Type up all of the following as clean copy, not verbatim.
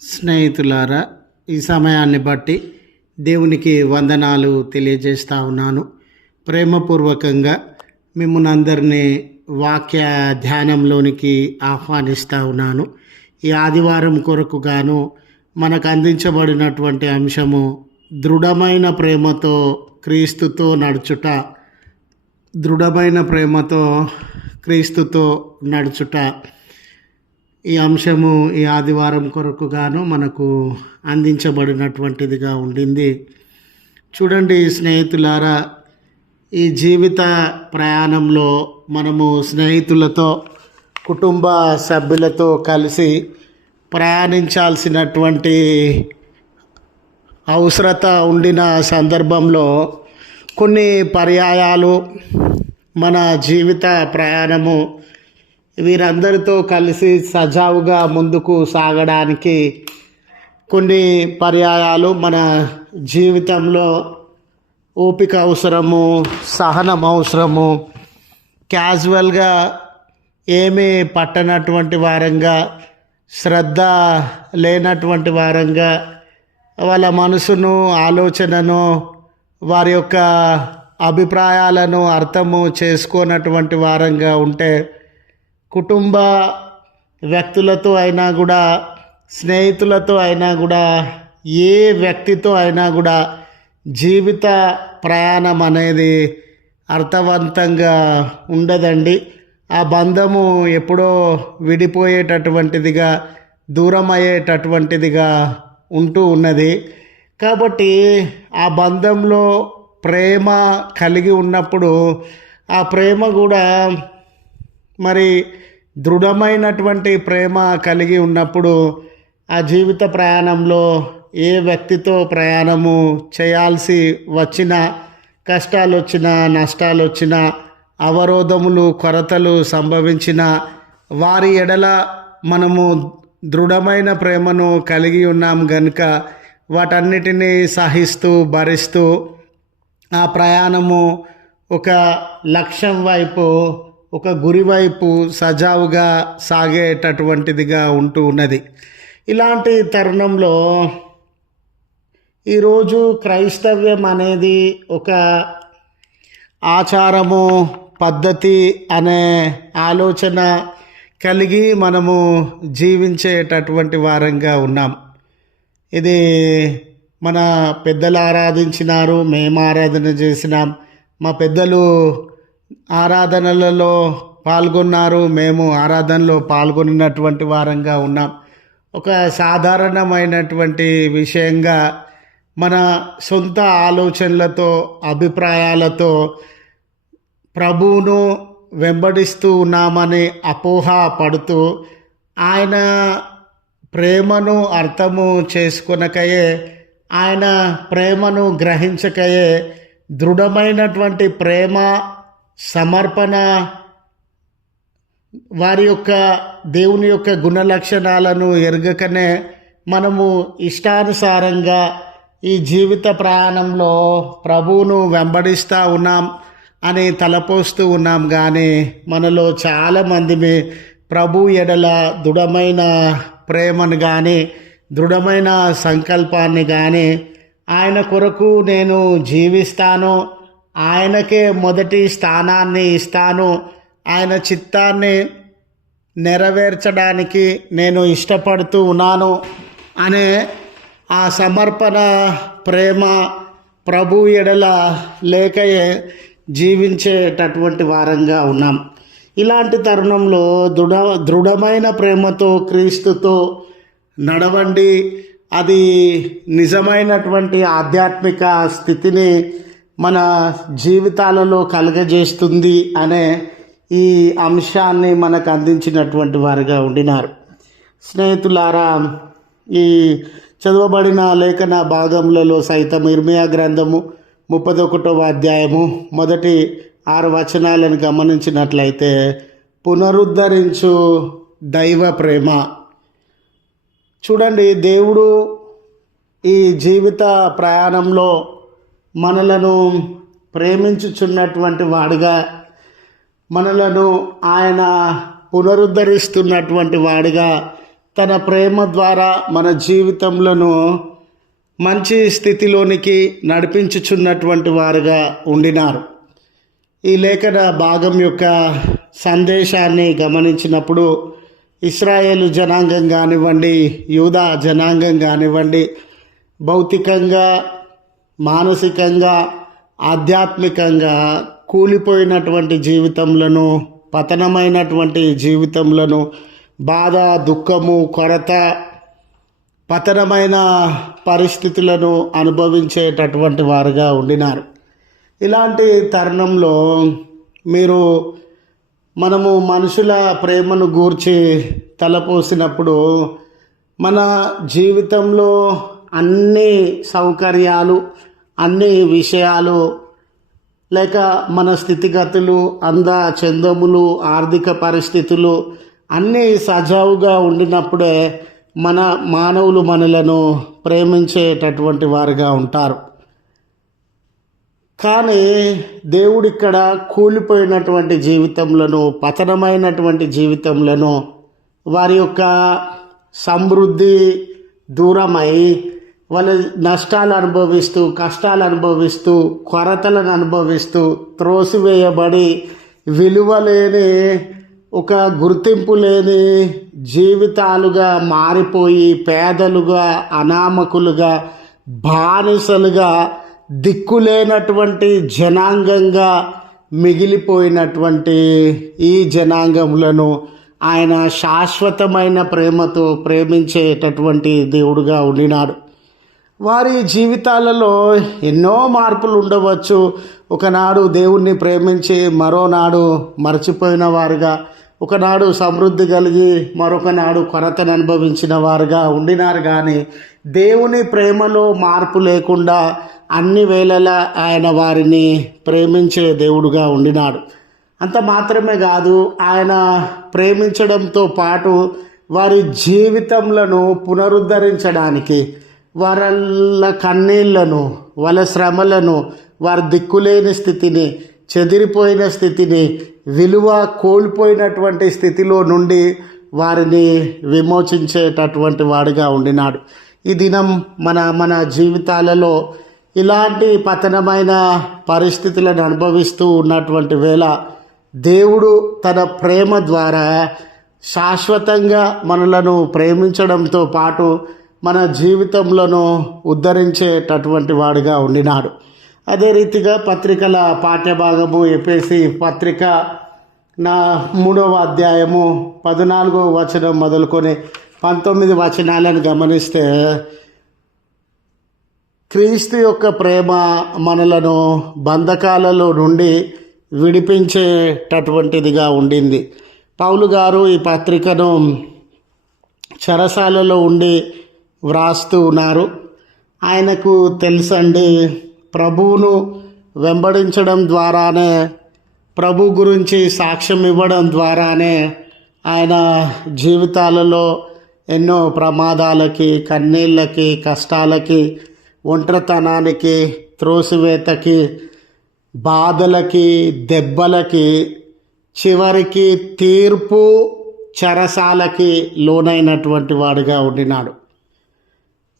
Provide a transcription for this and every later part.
స్నేహితులారా, ఈ సమయాన్ని బట్టి దేవునికి వందనాలు తెలియజేస్తా ఉన్నాను. ప్రేమపూర్వకంగా మిమ్మల్ని అందరినీ వాక్య ధ్యానంలోనికి ఆహ్వానిస్తూ ఉన్నాను. ఈ ఆదివారం కొరకు గాను మనకు అందించబడినటువంటి అంశము దృఢమైన ప్రేమతో క్రీస్తుతో నడుచుట. దృఢమైన ప్రేమతో క్రీస్తుతో నడుచుట ఈ అంశము ఈ ఆదివారం కొరకు గాను మనకు అందించబడినటువంటిదిగా ఉండింది. చూడండి స్నేహితులారా, ఈ జీవిత ప్రయాణంలో మనము స్నేహితులతో, కుటుంబ సభ్యులతో కలిసి ప్రయాణించాల్సినటువంటి అవసరత ఉండిన సందర్భంలో కొన్ని పర్యాయాలు మన జీవిత ప్రయాణము వీరందరితో కలిసి సజావుగా ముందుకు సాగడానికి కొన్ని పర్యాయాలు మన జీవితంలో ఓపిక అవసరము, సహనం అవసరము. క్యాజువల్గా ఏమీ పట్టనటువంటి వారంగా, శ్రద్ధ లేనటువంటి వారంగా, వాళ్ళ మనసును, ఆలోచనను, వారి యొక్క అభిప్రాయాలను అర్థము చేసుకోనటువంటి వారంగా ఉంటే, కుటుంబ వ్యక్తులతో అయినా కూడా, స్నేహితులతో అయినా కూడా, ఏ వ్యక్తితో అయినా కూడా జీవిత ప్రయాణం అనేది అర్థవంతంగా ఉండదండి. ఆ బంధము ఎప్పుడో విడిపోయేటటువంటిదిగా, దూరం అయ్యేటటువంటిదిగా ఉంటూ ఉన్నది. కాబట్టి ఆ బంధంలో ప్రేమ కలిగి ఉన్నప్పుడు ఆ ప్రేమ కూడా మరి దృఢమైనటువంటి ప్రేమ కలిగి ఉన్నప్పుడు ఆ జీవిత ప్రయాణంలో ఏ వ్యక్తితో ప్రయాణము చేయాల్సి వచ్చినా, కష్టాలు వచ్చినా, నష్టాలు వచ్చినా, అవరోధములు, కొరతలు సంభవించిన వారి ఎడల మనము దృఢమైన ప్రేమను కలిగి ఉన్నాం గనుక వాటన్నిటినీ సహిస్తూ, భరిస్తూ ఆ ప్రయాణము ఒక లక్ష్యం వైపు, ఒక గురి వైపు సజావుగా సాగేటటువంటిదిగా ఉంటూ ఉన్నది. ఇలాంటి తరుణంలో ఈరోజు క్రైస్తవ్యం అనేది ఒక ఆచారము, పద్ధతి అనే ఆలోచన కలిగి మనము జీవించేటటువంటి వారంగా ఉన్నాం. ఇది మన పెద్దలు ఆరాధించినారు, మేము ఆరాధన చేసినాం. మా పెద్దలు ఆరాధనలలో పాల్గొన్నారు, మేము ఆరాధనలో పాల్గొన్నటువంటి వారంగా ఉన్నాం. ఒక సాధారణమైనటువంటి విషయంగా మన సొంత ఆలోచనలతో, అభిప్రాయాలతో ప్రభువును వెంబడిస్తూ ఉన్నామని అపోహ పడుతూ, ఆయన ప్రేమను అర్థము చేసుకొనకయే, ఆయన ప్రేమను గ్రహించకయే, దృఢమైనటువంటి ప్రేమ, సమర్పణ, వారి యొక్క దేవుని యొక్క గుణ లక్షణాలను ఎరగకనే మనము ఇష్టానుసారంగా ఈ జీవిత ప్రయాణంలో ప్రభువును వెంబడిస్తూ ఉన్నాం అని తలపోస్తూ ఉన్నాం. కానీ మనలో చాలామంది ప్రభు ఎడల దృఢమైన ప్రేమను కానీ, దృఢమైన సంకల్పాన్ని కానీ, ఆయన కొరకు నేను జీవిస్తాను, ఆయనకే మొదటి స్థానాన్ని ఇస్తాను, ఆయన చిత్తాన్ని నెరవేర్చడానికి నేను ఇష్టపడుతూ ఉన్నాను అనే ఆ సమర్పణ ప్రేమ ప్రభు ఎడల లేకయే జీవించేటటువంటి వారంగా ఉన్నాం. ఇలాంటి తరుణంలో దృఢమైన ప్రేమతో క్రీస్తుతో నడవండి. అది నిజమైనటువంటి ఆధ్యాత్మిక స్థితిని మన జీవితాలలో కలుగజేస్తుంది అనే ఈ అంశాన్ని మనకు అందించినటువంటి వారుగా ఉండినారు. స్నేహితులారా, ఈ చదవబడిన లేఖన భాగములలో సైతం ఇర్మియా గ్రంథము 31వ అధ్యాయము మొదటి 6 వచనాలను గమనించినట్లయితే, పునరుద్ధరించు దైవ ప్రేమ. చూడండి, దేవుడు ఈ జీవిత ప్రయాణంలో మనలను ప్రేమించుచున్నటువంటి వాడుగా, మనలను ఆయన పునరుద్ధరిస్తున్నటువంటి వాడిగా, తన ప్రేమ ద్వారా మన జీవితంలో మంచి స్థితిలోనికి నడిపించుచున్నటువంటి వారుగా ఉండినారు. ఈ లేఖన భాగం యొక్క సందేశాన్ని గమనించినప్పుడు ఇశ్రాయేలు జనాంగం కానివ్వండి, యూదా జనాంగం కానివ్వండి, భౌతికంగా, మానసికంగా, ఆధ్యాత్మికంగా కూలిపోయినటువంటి జీవితంలో, పతనమైనటువంటి జీవితంలో, బాధ, దుఃఖము, కొరత, పతనమైన పరిస్థితులను అనుభవించేటటువంటి వారుగా ఉండినారు. ఇలాంటి తరుణంలో మనము మనుషుల ప్రేమను గూర్చి తలపోసినప్పుడు మన జీవితంలో అన్ని సౌకర్యాలు, అన్ని విషయాలు, లేక మన స్థితిగతులు, చందములు, ఆర్థిక పరిస్థితులు అన్నీ సజావుగా ఉండినప్పుడే మన మానవులు మనలను ప్రేమించేటటువంటి వారుగా ఉంటారు. కానీ దేవుడు ఇక్కడ కూలిపోయినటువంటి జీవితంలో, పతనమైనటువంటి జీవితంలో వారి యొక్క సమృద్ధి దూరమై వాళ్ళ నష్టాలు అనుభవిస్తూ, కష్టాలు అనుభవిస్తూ, కొరతలను అనుభవిస్తూ, త్రోసివేయబడి విలువలేని, ఒక గుర్తింపు లేని జీవితాలుగా మారిపోయి పేదలుగా, అనామకులుగా, బానిసలుగా, దిక్కులేనటువంటి జనాంగంగా మిగిలిపోయినటువంటి ఈ జనాంగములను ఆయన శాశ్వతమైన ప్రేమతో ప్రేమించేటటువంటి దేవుడుగా ఉండినాడు. వారి జీవితాలలో ఎన్నో మార్పులు ఉండవచ్చు. ఒకనాడు దేవుణ్ణి ప్రేమించి మరోనాడు మరచిపోయిన వారుగా, ఒకనాడు సమృద్ధి కలిగి మరొకనాడు కొరతను అనుభవించిన వారుగా ఉండినారు. కానీ దేవుని ప్రేమలో మార్పు లేకుండా అన్ని వేళలా ఆయన వారిని ప్రేమించే దేవుడుగా ఉండినాడు. అంత మాత్రమే కాదు, ఆయన ప్రేమించడంతో పాటు వారి జీవితంలో పునరుద్ధరించడానికి, వాళ్ళ కన్నీళ్లను, వాళ్ళ శ్రమలను, వారి దిక్కులేని స్థితిని, చెదిరిపోయిన స్థితిని, విలువ కోల్పోయినటువంటి స్థితిలో నుండి వారిని విమోచించేటటువంటి వాడిగా ఉండినాడు. ఈ దినం మన జీవితాలలో ఇలాంటి పతనమైన పరిస్థితులను అనుభవిస్తూ ఉన్నటువంటి వేళ దేవుడు తన ప్రేమ ద్వారా శాశ్వతంగా మనలను ప్రేమించడంతో పాటు మన జీవితంలో ఉద్ధరించేటటువంటి వాడిగా ఉండినాడు. అదే రీతిగా పత్రికల పాఠ్యభాగము ఎఫెసీ పత్రిక 3వ అధ్యాయము 14వ వచనం మొదలుకొని 19 వచనాలను గమనిస్తే, క్రీస్తు యొక్క ప్రేమ మనలను బంధకాలలో నుండి విడిపించేటటువంటిదిగా ఉండింది. పౌలు గారు ఈ పత్రికను చెరసాలలో ఉండి వ్రాస్తూ ఉన్నారు. ఆయనకు తెలుసండి, ప్రభువును వెంబడించడం ద్వారానే, ప్రభు గురించి సాక్ష్యం ఇవ్వడం ద్వారానే ఆయన జీవితాలలో ఎన్నో ప్రమాదాలకి, కన్నీళ్ళకి, కష్టాలకి, ఒంటరితనానికి, త్రోసివేతకి, బాధలకి, దెబ్బలకి, చివరికి తీర్పు, చెరసాలకి లోనైనటువంటి వాడిగా ఉండినాడు.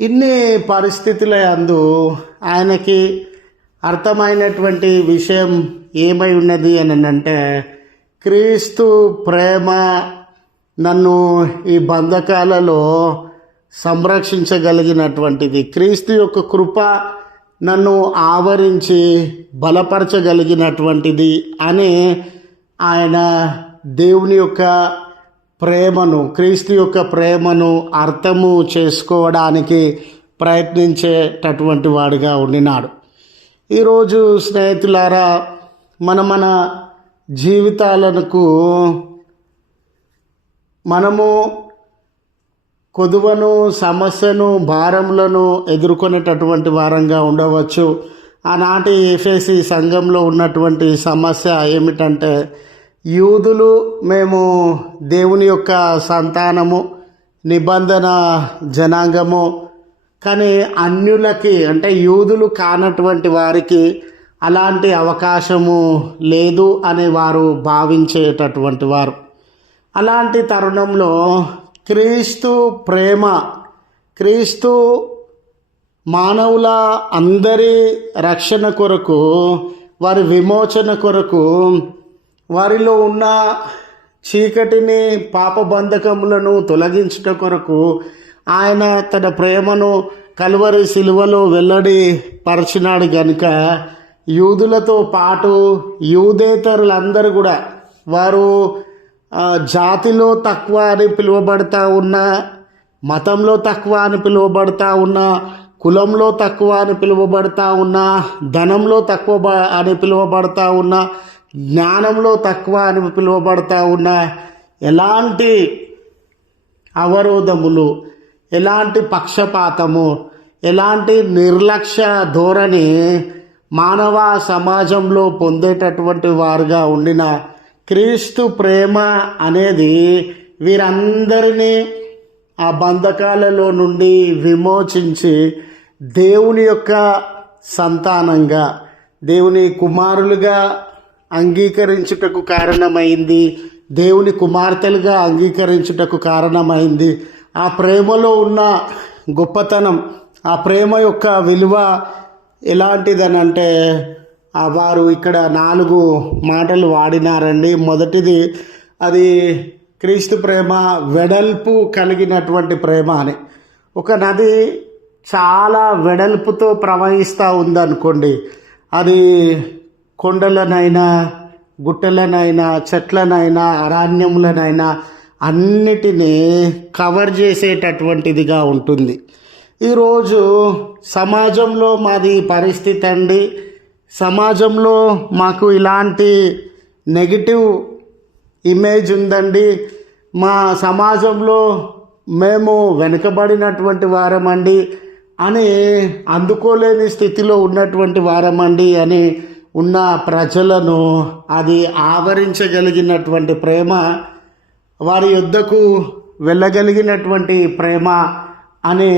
ఇన్ని పరిస్థితుల యందు ఆయనకి అర్థమైనటువంటి విషయం ఏమై ఉన్నది అని అంటే, క్రీస్తు ప్రేమ నన్ను ఈ బంధకాలలో సంరక్షించగలిగినటువంటిది, క్రీస్తు యొక్క కృప నన్ను ఆవరించి బలపరచగలిగినటువంటిది అని ఆయన దేవుని యొక్క ప్రేమను, క్రీస్తు యొక్క ప్రేమను అర్థము చేసుకోవడానికి ప్రయత్నించేటటువంటి వాడిగా ఉండినాడు. ఈరోజు స్నేహితులారా, మన జీవితాలకు మనము కొదువను, సమస్యను, భారములను ఎదుర్కొనేటటువంటి వారంగా ఉండవచ్చు. ఆనాటి ఎఫెసీ సంఘంలో ఉన్నటువంటి సమస్య ఏమిటంటే, యూదులు మేము దేవుని యొక్క సంతానము, నిబంధన జనాంగము, కానీ అన్యులకి అంటే యూదులు కానటువంటి వారికి అలాంటి అవకాశము లేదు అని వారు భావించేటటువంటి వారు. అలాంటి తరుణంలో క్రీస్తు ప్రేమ, క్రీస్తు మానవుల అందరి రక్షణ కొరకు, వారి విమోచన కొరకు, వారిలో ఉన్న చీకటిని పాపబంధకములను తొలగించుట కొరకు ఆయన తన ప్రేమను కల్వరి సిలువలో వెల్లడి పరచినాడు గనుక యూదులతో పాటు యూదేతరులందరూ కూడా వారు జాతిలో తక్కువ అని పిలువబడతా ఉన్న, మతంలో తక్కువ అని పిలువబడతా ఉన్న, కులంలో తక్కువ అని పిలువబడతా ఉన్న, ధనంలో తక్కువ అని పిలువబడతా ఉన్న, జ్ఞానంలో తక్కువ అని పిలువబడతా ఉన్న, ఎలాంటి అవరోధములు, ఎలాంటి పక్షపాతము, ఎలాంటి నిర్లక్ష్య ధోరణి మానవ సమాజంలో పొందేటటువంటి వారుగా ఉండిన క్రీస్తు ప్రేమ అనేది వీరందరినీ ఆ బంధకాలలో నుండి విమోచించి దేవుని యొక్క సంతానంగా, దేవుని కుమారులుగా అంగీకరించుటకు కారణమైంది, దేవుని కుమార్తెలుగా అంగీకరించుటకు కారణమైంది. ఆ ప్రేమలో ఉన్న గొప్పతనం, ఆ ప్రేమ యొక్క విలువ ఎలాంటిదనంటే వారు ఇక్కడ 4 మాటలు వాడినారండి. మొదటిది, అది క్రీస్తు ప్రేమ వెడల్పు కలిగినటువంటి ప్రేమ అని. ఒక నది చాలా వెడల్పుతో ప్రవహిస్తూ ఉందనుకోండి, అది కొండలనైనా, గుట్టలనైనా, చెట్లనైనా, అరణ్యములనైనా అన్నిటినీ కవర్ చేసేటటువంటిదిగా ఉంటుంది. ఈరోజు సమాజంలో మాది పరిస్థితి అండి. సమాజంలో మాకు ఇలాంటి నెగిటివ్ ఇమేజ్ ఉందండి. మా సమాజంలో మేము వెనుకబడినటువంటి వారమండి అని, అందుకోలేని స్థితిలో ఉన్నటువంటి వారమండి అని ఉన్న ప్రజలను అది ఆవరించగలిగినటువంటి ప్రేమ, వారి యొద్దకు వెళ్ళగలిగినటువంటి ప్రేమ అనే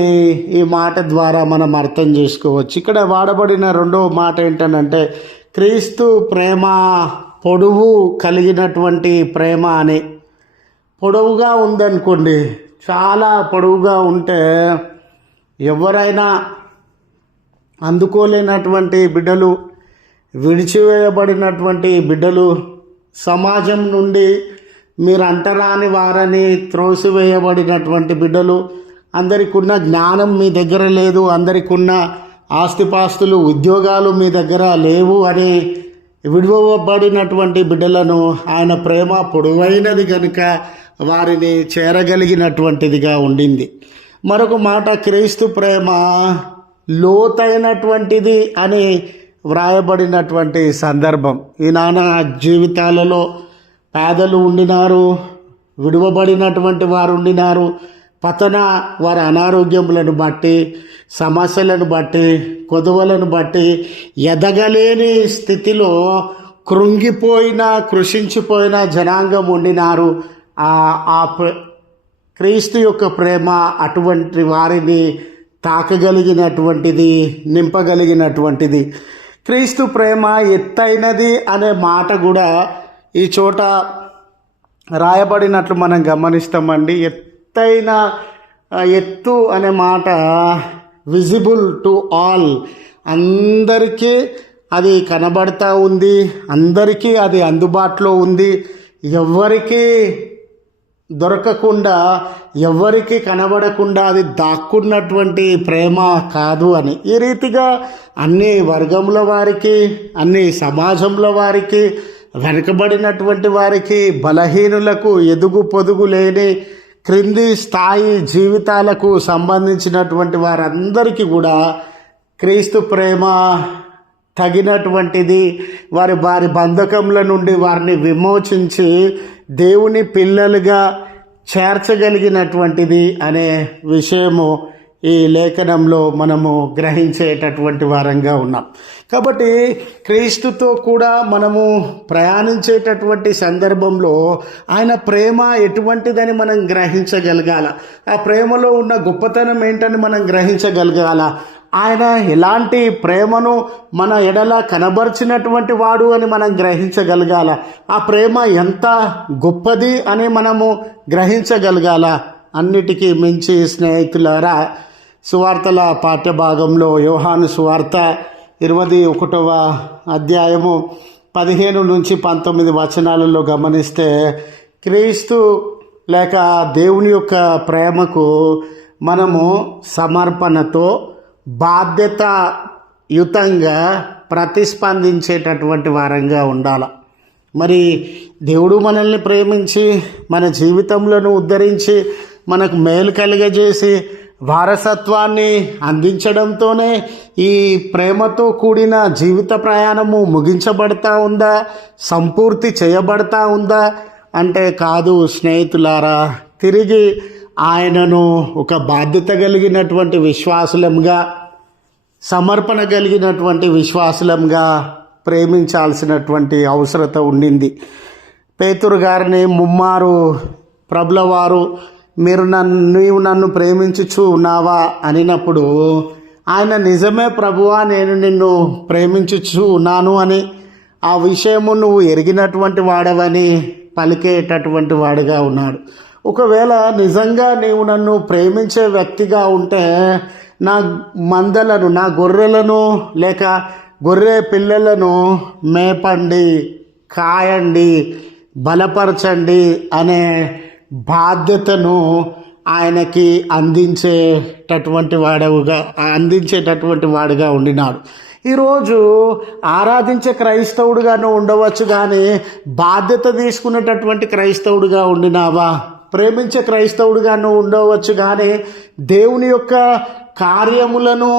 ఈ మాట ద్వారా మనం అర్థం చేసుకోవచ్చు. ఇక్కడ వాడబడిన 2వ మాట ఏంటనంటే క్రీస్తు ప్రేమ పొడవు కలిగినటువంటి ప్రేమ అని. పొడవుగా ఉందనుకోండి, చాలా పొడవుగా ఉంటే ఎవరైనా అందుకోలేనటువంటి బిడ్డలు, విడిచివేయబడినటువంటి బిడ్డలు, సమాజం నుండి మీరు అంటరాని వారని త్రోసివేయబడినటువంటి బిడ్డలు, అందరికి ఉన్న జ్ఞానం మీ దగ్గర లేదు, అందరికి ఉన్న ఆస్తిపాస్తులు, ఉద్యోగాలు మీ దగ్గర లేవు అని విడివబడినటువంటి బిడ్డలను ఆయన ప్రేమ పొడవైనది కనుక వారిని చేరగలిగినటువంటిదిగా ఉండింది. మరొక మాట, క్రీస్తు ప్రేమ లోతైనటువంటిది అని వ్రాయబడినటువంటి సందర్భం. ఈ నాన్న జీవితాలలో పేదలు ఉండినారు, విడువబడినటువంటి వారు ఉండినారు. వారి అనారోగ్యములను బట్టి, సమస్యలను బట్టి, కొదువలను బట్టి ఎదగలేని స్థితిలో కృంగిపోయిన, కృషించిపోయిన జనాంగం ఉండినారు. క్రీస్తు యొక్క ప్రేమ అటువంటి వారిని తాకగలిగినటువంటిది, నింపగలిగినటువంటిది. క్రీస్తు ప్రేమ ఎత్తైనది అనే మాట కూడా ఈ చోట రాయబడినట్లు మనం గమనిస్తామండి. ఎత్తు అనే మాట విజిబుల్ టు ఆల్, అందరికీ అది కనబడతా ఉంది, అందరికీ అది అందుబాటులో ఉంది. ఎవరికి దొరకకుండా, ఎవరికి కనబడకుండా అది దాక్కున్నటువంటి ప్రేమ కాదు అని. ఈ రీతిగా అన్ని వర్గముల వారికి, అన్ని సమాజంలో వారికి, వెనుకబడినటువంటి వారికి, బలహీనులకు, ఎదుగు పొదుగు లేని క్రింది స్థాయి జీవితాలకు సంబంధించినటువంటి వారందరికీ కూడా క్రీస్తు ప్రేమ తగినటువంటిది. వారి బంధకముల నుండి వారిని విమోచించి దేవుని పిల్లలుగా చేర్చగలిగినటువంటిది అనే విషయము ఈ లేఖనంలో మనము గ్రహించేటటువంటి వారంగా ఉన్నాం. కాబట్టి క్రీస్తుతో కూడా మనము ప్రయాణించేటటువంటి సందర్భంలో ఆయన ప్రేమ ఎటువంటిదని మనం గ్రహించగలగాల. ఆ ప్రేమలో ఉన్న గొప్పతనం ఏంటని మనం గ్రహించగలగాల. ఆయన ఎలాంటి ప్రేమను మన ఎడల కనబరిచినటువంటి వాడు అని మనం గ్రహించగలగాల. ఆ ప్రేమ ఎంత గొప్పది అని మనము గ్రహించగలగాల. అన్నిటికీ మించి స్నేహితులారా, సువార్తల పాఠ్యభాగంలో యోహాను సువార్త 21వ అధ్యాయము 15 నుంచి 19 వచనాలలో గమనిస్తే, క్రీస్తు లేక దేవుని యొక్క ప్రేమకు మనము సమర్పణతో బాధ్యతాయుతంగా ప్రతిస్పందించేటటువంటి వారంగా ఉండాలి. మరి దేవుడు మనల్ని ప్రేమించి మన జీవితంలో ఉద్ధరించి మనకు మేలు కలిగజేసి వారసత్వాన్ని అందించడంతోనే ఈ ప్రేమతో కూడిన జీవిత ప్రయాణము ముగించబడతా ఉందా, సంపూర్తి చేయబడతా ఉందా అంటే కాదు స్నేహితులారా. తిరిగి ఆయనను ఒక బాధ్యత కలిగినటువంటి విశ్వాసులంగా, సమర్పణ కలిగినటువంటి విశ్వాసులంగా ప్రేమించాల్సినటువంటి అవసరత ఉండింది. పేతురు గారిని ముమ్మారు ప్రభుల వారు నీవు నన్ను ప్రేమించుచు ఉన్నావా అనినప్పుడు ఆయన నిజమే ప్రభువా, నేను నిన్ను ప్రేమించుచు ఉన్నాను అని, ఆ విషయము నువ్వు ఎరిగినటువంటి వాడవని పలికేటటువంటి వాడిగా ఉన్నాడు. ఒకవేళ నిజంగా నీవు నన్ను ప్రేమించే వ్యక్తిగా ఉంటే నా మందలను, నా గొర్రెలను లేక గొర్రె పిల్లలను మేపండి, కాయండి, బలపరచండి అనే బాధ్యతను ఆయనకి అందించేటటువంటి వాడుగా ఉండినాడు. ఈరోజు ఆరాధించే క్రైస్తవుడుగాను ఉండవచ్చు, కానీ బాధ్యత తీసుకునేటటువంటి క్రైస్తవుడుగా ఉండినావా? ప్రేమించే క్రైస్తవుడుగాను ఉండవచ్చు, కానీ దేవుని యొక్క కార్యములను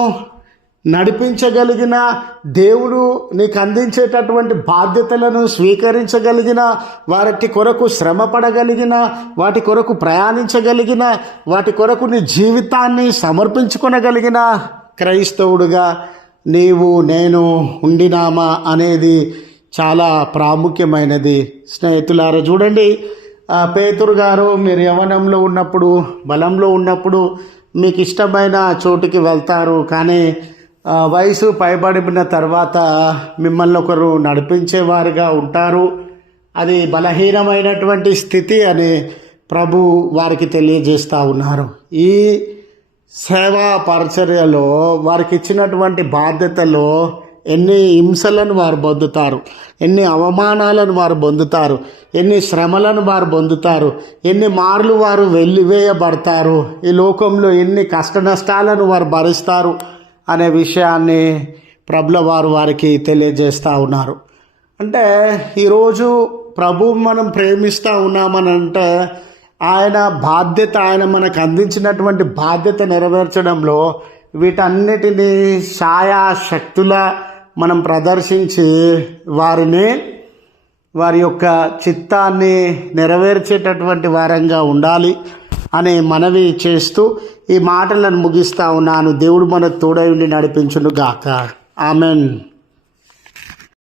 నడిపించగలిగిన, దేవుడు నీకు అందించేటటువంటి బాధ్యతలను స్వీకరించగలిగిన, వాటి కొరకు శ్రమ పడగలిగిన, వాటి కొరకు ప్రయాణించగలిగిన, వాటి కొరకు నీ జీవితాన్ని సమర్పించుకొనగలిగిన క్రైస్తవుడుగా నీవు నేను ఉండినామా అనేది చాలా ప్రాముఖ్యమైనది. స్నేహితులారా, చూడండి, పేతురు గారు మీరు యవ్వనంలో ఉన్నప్పుడు, బలంలో ఉన్నప్పుడు మీకు ఇష్టమైన చోటుకి వెళ్తారు, కానీ వయసు పైబడిన తర్వాత మిమ్మల్ని ఒకరు నడిపించేవారుగా ఉంటారు. అది బలహీనమైనటువంటి స్థితి అని ప్రభు వారికి తెలియజేస్తూ ఉన్నారు. ఈ సేవా పరిచర్యలో వారికి ఇచ్చినటువంటి బాధ్యతలో ఎన్ని హింసలను వారు పొందుతారు, ఎన్ని అవమానాలను వారు పొందుతారు, ఎన్ని శ్రమలను వారు పొందుతారు, ఎన్ని మార్లు వారు వెల్లివేయబడతారు, ఈ లోకంలో ఎన్ని కష్ట నష్టాలను వారు భరిస్తారు అనే విషయాన్ని ప్రభుల వారు వారికి తెలియజేస్తూ ఉన్నారు. అంటే ఈరోజు ప్రభు మనం ప్రేమిస్తూ ఉన్నామనంటే ఆయన బాధ్యత, ఆయన మనకు అందించినటువంటి బాధ్యత నెరవేర్చడంలో వీటన్నిటినీ ఛాయాశక్తుల మనం ప్రదర్శించి వారి యొక్క చిత్తాన్ని నెరవేర్చేటటువంటి వారంగా ఉండాలి అని మనవి చేస్తూ ఈ మాటలను ముగిస్తా ఉన్నాను. దేవుడు మనకు తోడై ఉండి నడిపించును గాక. ఆమెన్.